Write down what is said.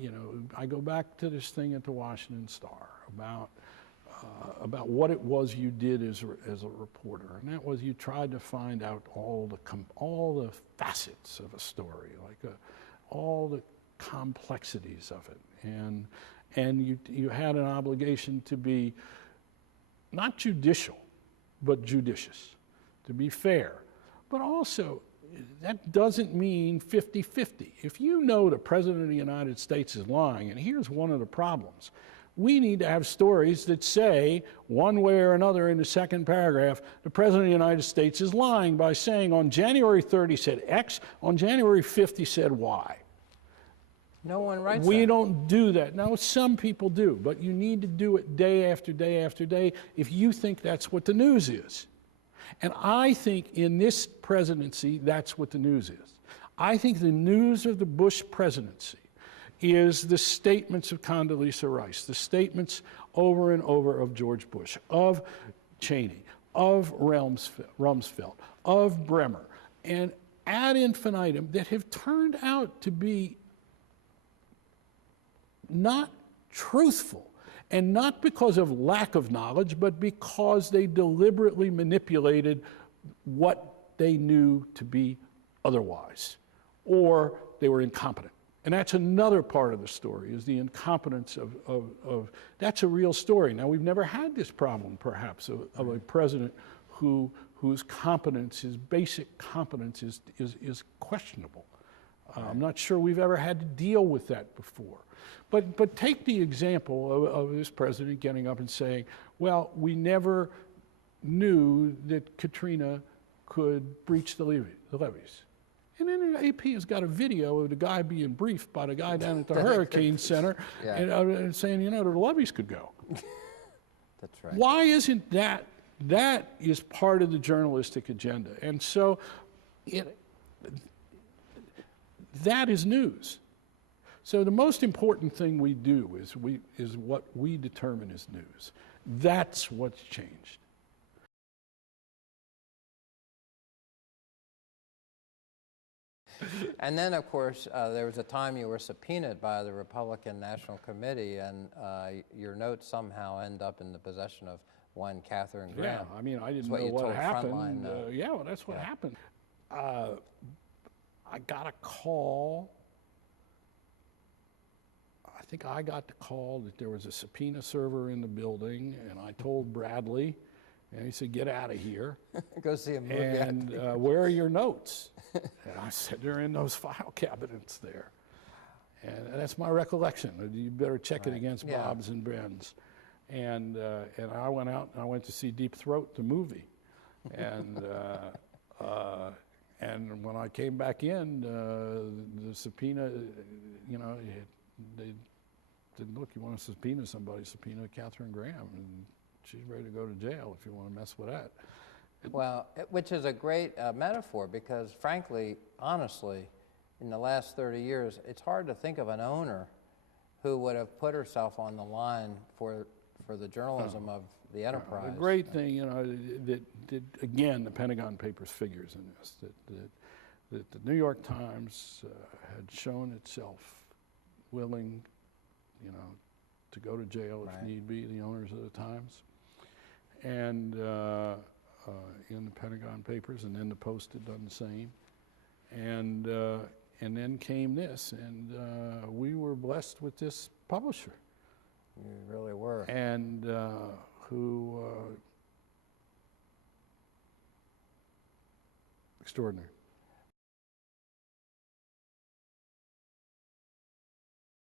You know, I go back to this thing at the Washington Star about what it was you did as a reporter, and that was you tried to find out all the facets of a story, like all the complexities of it, and you had an obligation to be not judicial, but judicious, to be fair, but also that doesn't mean 50-50. If you know the President of the United States is lying, and here's one of the problems, we need to have stories that say, one way or another in the second paragraph, the President of the United States is lying by saying on January 3rd he said X, on January 5th he said Y. No one writes We that. don't do that. Now, some people do, but you need to do it day after day after day if you think that's what the news is. And I think in this presidency, that's what the news is. I think the news of the Bush presidency is the statements of Condoleezza Rice, the statements over and over of George Bush, of Cheney, of Rumsfeld, of Bremer, and ad infinitum that have turned out to be not truthful, and not because of lack of knowledge, but because they deliberately manipulated what they knew to be otherwise, or they were incompetent. And that's another part of the story, is the incompetence of that's a real story. Now, we've never had this problem, perhaps, of a president whose competence, his basic competence is questionable. I'm not sure we've ever had to deal with that before. But take the example of this president getting up and saying, well, we never knew that Katrina could breach the levees. And then the AP has got a video of the guy being briefed by the guy down at the Hurricane Center, yeah. and saying, you know, the levees could go. That's right. Why isn't that? That is part of the journalistic agenda. And so that is news. So the most important thing we do is what we determine as news. That's what's changed. And then, of course, there was a time you were subpoenaed by the Republican National Committee, and your notes somehow end up in the possession of one Catherine Graham. Yeah, I mean, I didn't know what happened. Yeah, well, that's what happened. I got a call. I think I got the call that there was a subpoena server in the building, and I told Bradley, and he said, get out of here. Go see a movie. And where are your notes? And I said, they're in those file cabinets there. And that's my recollection. You better check it against Bob's and Ben's. And I went out and I went to see Deep Throat, the movie. And and when I came back in, the subpoena, you know, they said, look, you want to subpoena somebody, subpoena Catherine Graham, and she's ready to go to jail if you want to mess with that. Well, which is a great metaphor, because frankly, honestly, in the last 30 years, it's hard to think of an owner who would have put herself on the line for the journalism of the enterprise. The great thing, you know, that again, the Pentagon Papers figures in this, that the New York Times had shown itself willing, you know, to go to jail if need be, the owners of the Times, and in the Pentagon Papers, and then the Post had done the same, and then came this, and we were blessed with this publisher. You really were. And who extraordinary.